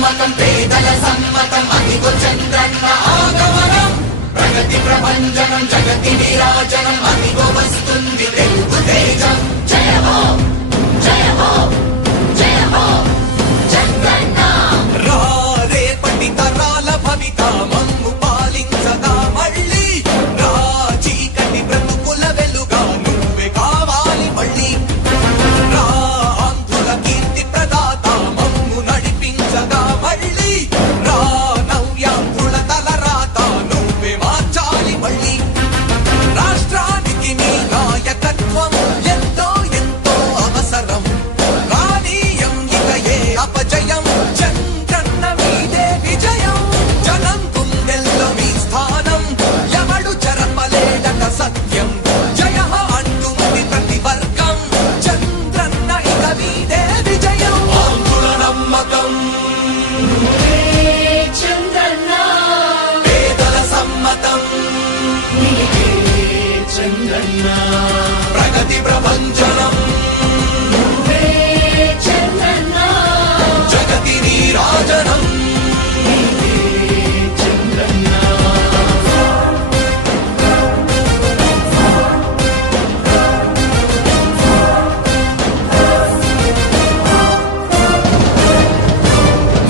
నమ్మకం పేదల సమ్మతం అదిగో చంద్రన్న ఆగమనం ప్రగతి ప్రభంజనం జగతి విరాజనం అదిగో వస్తుంది తెలుగు తేజం జయ హో జయ హో జయ హో చంద్రన్న రా రేపటి తరాల భవిత మమ్ము పాలించగా మళ్ళీ రా చీకటి బ్రతుకుల వెలుగా నువ్వే కావాలి మళ్ళీ రా ఆంధ్రుల కీర్తి ప్రదాత మమ్ము నడిపించగా మళ్ళీ రా నవ్యాంధ్రుల తలరాత నువ్వే మార్చాలి మళ్ళీ రాష్ట్రానికి నీ నాయకత్వం ఎంతో ఎంతో అవసరం రానీయం ఇక ఏ అపజయం చంద్రన్న మీదే విజయం జనం గుండెల్లో మీ స్థానం ఎవడు చెరపలేడట సత్యం జయ అంటుంది ప్రతి వర్గం చంద్రన్న ఇక మీదే విజయం ఆంధ్రుల నమ్మకం చంద్రన్న పేదల సమ్మతం చంద్రన్న ప్రగతి ప్రభంజనం చంద్రన్న జగతి నీరాజనం చంద్రన్న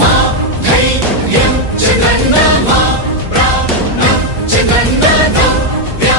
మా ధైర్యం చంద్రన్న మా ప్రాణం చంద్రన్న నవ్య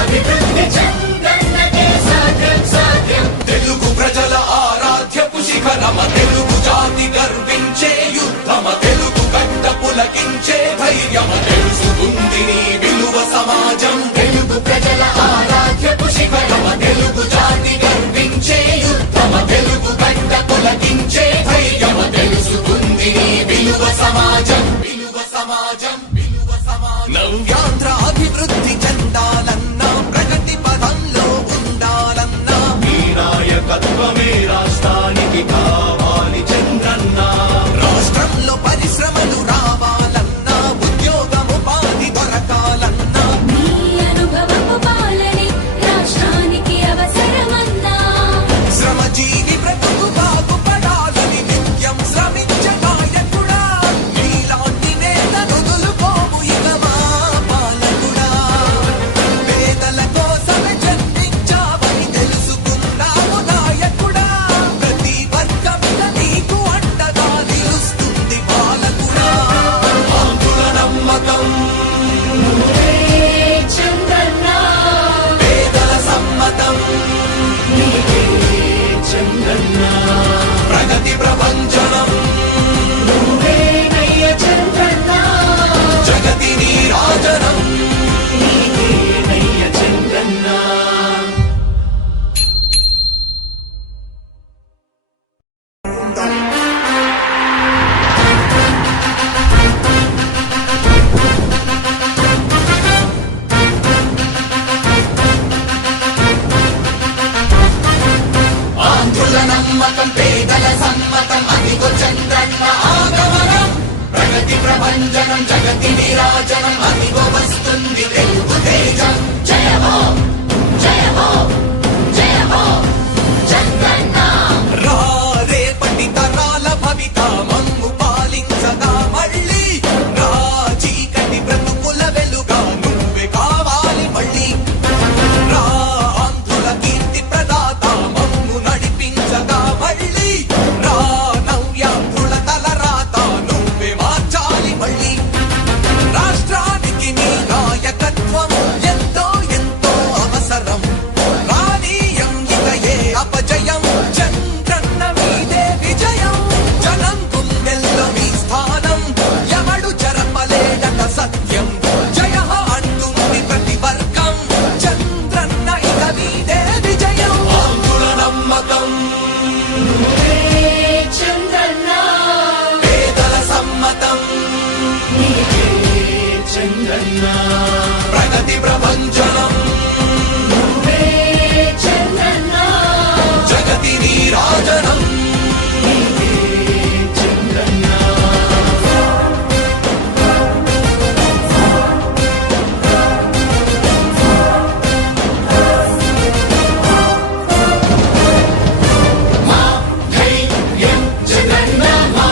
అభివృద్ధి చంద్రన్నకే సాధ్యం సాధ్యం తెలుగు ప్రజల ఆరాధ్యపు శిఖరమ తెలుగు జాతి గర్వించే యుద్ధమ తెలుగు గడ్డ పులకించే ధైర్యమ తెలుసుకుంది నీ విలువ సమాజం తెలుగు ప్రజల ఆరాధ్యపు శిఖరమ తెలుగు జాతి గర్వించే యుద్ధమ తెలుగు గడ్డ పులకించే ధైర్యమ తెలుసుకుంది నీ విలువ సమాజం విలువ సమాజం విలువ సమాజం నవ్యాంధ్ర అభివృద్ధి చెందాలన్నా ప్రగతి పదంలో ఉండాలన్నా నీ నాయకత్వమే రాష్ట్రానికి కావాలి చంద్రన్న రాష్ట్రంలో పరిశ్రమలు రావాలన్నా ఉద్యోగముపాధి దొరకాలన్నా నీ అనుభవపు పాలనే రాష్ట్రానికి అవసరమన్నా శ్రమజీవి బ్రతుకు బాగుపడాలని నిత్యం శ్రమించే నాయకుడా నీలాంటి నేతను వదులుకోవు ఇక మా పాలకుడా పేదల కోసమే జన్మించావని తెలుసుకున్నావు నాయకుడా ప్రతి వర్గమిక నీకు అండగా నిలుస్తుంది పాలకుడా ఆంధ్రుల నమ్మకం చంద్రన్న పేదల సమ్మతం చంద్రన్న ప్రగతి ప్రభంజనం నువ్వేనయ్య చంద్రన్న జగతి నీరాజనం నీకేనయ్య చంద్రన్న ఆంధ్రుల నమ్మకం పేదల సమ్మతం అదిగో చంద్రన్న ఆగమనం ప్రగతి ప్రభంజనం జగతి విరాజనం అదిగో వస్తుంది తెలుగు తేజం జయ హో జయ హో జయ హో చంద్రన్న రా రేపటి తరాల భవిత మమ్ము పాలించగా మళ్ళీ రా చీకటి బ్రతుకుల వెలుగా నువ్వే కావాలి మళ్ళీ రా ఆంధ్రుల కీర్తి ప్రదాత మమ్ము నడిపించగా మళ్ళీ రా నవ్యాంధ్రుల తలరాత నువ్వే మార్చాలి మళ్ళీ రాష్ట్రానికి నీ నాయకత్వం ఎంతో ఎంతో అవసరం రానీయం ఇక ఏ అపజయం చంద్రన్న మీదే విజయం జనం గుండెల్లో మీ స్థానం ఎవడు చెరపలేడట సత్యం జయ అంటుంది ప్రతి వర్గం చంద్రన్న ఇక మీదే విజయం ఆంధ్రుల నమ్మకం చంద్రన్న పేదల సమ్మతం చంద్రన్న ప్రగతి ప్రభంజనం చంద్రన్న జగతి నీరాజనం చంద్రన్న మా ధైర్యం జగన్న మా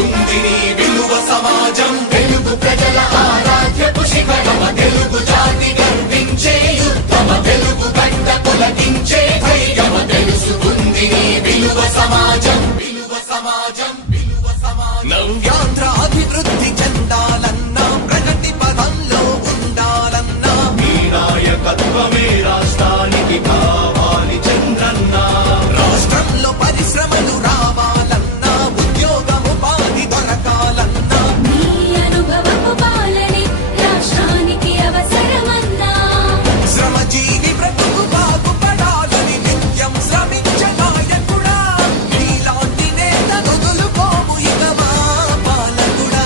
తెలుసుకుంది నీ విలువ సమాజం తెలుగు ప్రజల ఆరాధ్యపు శిఖరమ తెలుగు జాతి గర్వించే యుద్ధమ తెలుగు గడ్డ పులకించే ధైర్యమ తెలుసుకుంది నీ విలువ సమాజం విలువ సమాజం విలువ సమాజం నవ్యాంధ్ర అభివృద్ధి చెందాలన్నా ప్రగతి పదంలో ఉండాలన్నా మీ నాయకత్వమే రాష్ట్రానికి కావాలి చంద్రన్న రాష్ట్రంలో పరిశ్రమలు రావాలన్నా ఉద్యోగముపాధి దొరకాలన్నా నీ అనుభవపు పాలనే రాష్ట్రానికి అవసరమన్నా శ్రమజీవి బ్రతుకు బాగుపడాలని నిత్యం శ్రమించే నాయకుడా నీలాంటి నేత వదులుకోము ఇక మా పాలకుడా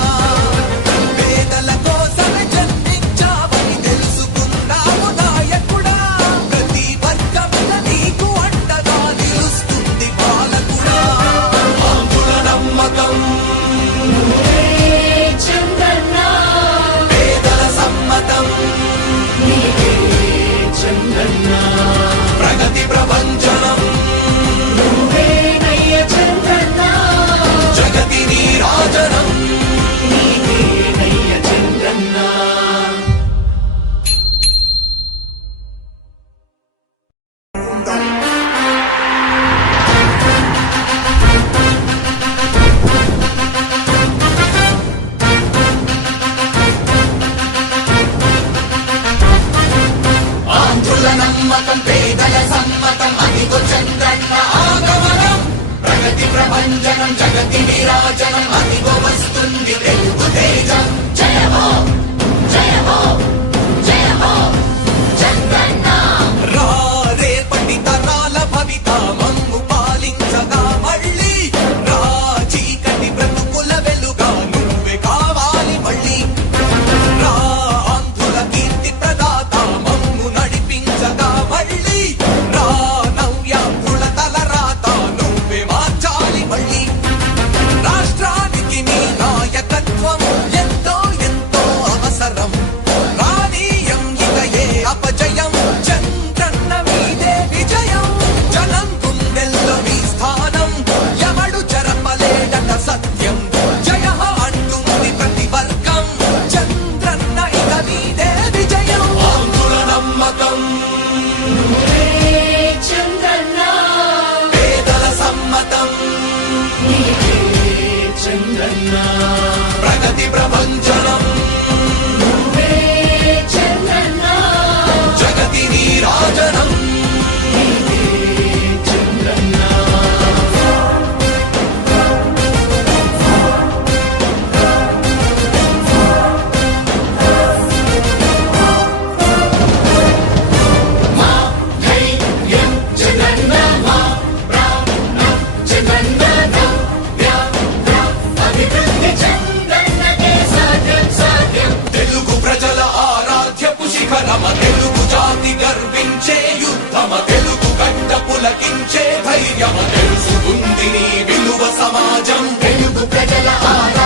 పేదల కోసమే జన్మించావని తెలుసుకున్నావు నాయకుడా ప్రతి వర్గంలో నీకు అండగా నిలుస్తుంది పాలకుడా ఆంధ్రుల నమ్మకం చంద్రన్న పేదల సమ్మతం చంద్రన్న ప్రగతి ప్రపంచనం నువ్వేనయ్య చంద్రన్న జగతి నీరాజనం నీకేనయ్య చంద్రన్న ఆంధ్రుల నమ్మకం పేదల సమ్మతం అదిగో చంద్రన్న ఆగమనం ప్రగతి ప్రభంజనం జగతి నిరాజనం అదిగో వస్తుంది తెలుగు తేజం జయ హో జయ హో జయ హో చంద్రన్న రా రేపటి తరాల భవిత మమ్ము పాలించగా మళ్ళీ రా చీకటి బ్రతుకుల వెలుగా నువ్వే కావాలి మళ్ళీ రా ఆంధ్రుల కీర్తి ప్రదాత మమ్ము నడిపించగా మళ్ళీ రా నవ్యాంధ్రుల తలరాత నువ్వే మార్చాలి మళ్ళీ రాష్ట్రానికి నీ నాయకత్వం ఎంతో ఎంతో అవసరం రానీయం ఇక ఏ అపజయం చంద్రన్న మీదే విజయం జనం గుండెల్లో మీ స్థానం ఎవడు చెరపలేడట సత్యం జయ హో అంటుంది ప్రతి వర్గం చంద్రన్న ఇక మీదే విజయం ఆంధ్రుల నమ్మకం చంద్రన్న పేదల సమ్మతం చంద్రన్న ప్రగతి ప్రపంచనం చంద్రన్న జగతి నీరాజనం చంద్రన్న ధైర్యం చంద్రన్న మా ప్రాణం చంద్రన్న అభివృద్ధి చంద్రన్నకే సాధ్యం సాధ్యం తెలుగు ప్రజల ఆరాధ్యపు శిఖరమ తెలుగు జాతి గర్వించే యుద్ధమ తెలుగు గడ్డ పులకించే ధైర్యమ తెలుసుకుంది నీ విలువ సమాజం తెలుగు ప్రజల ఆరాధ్య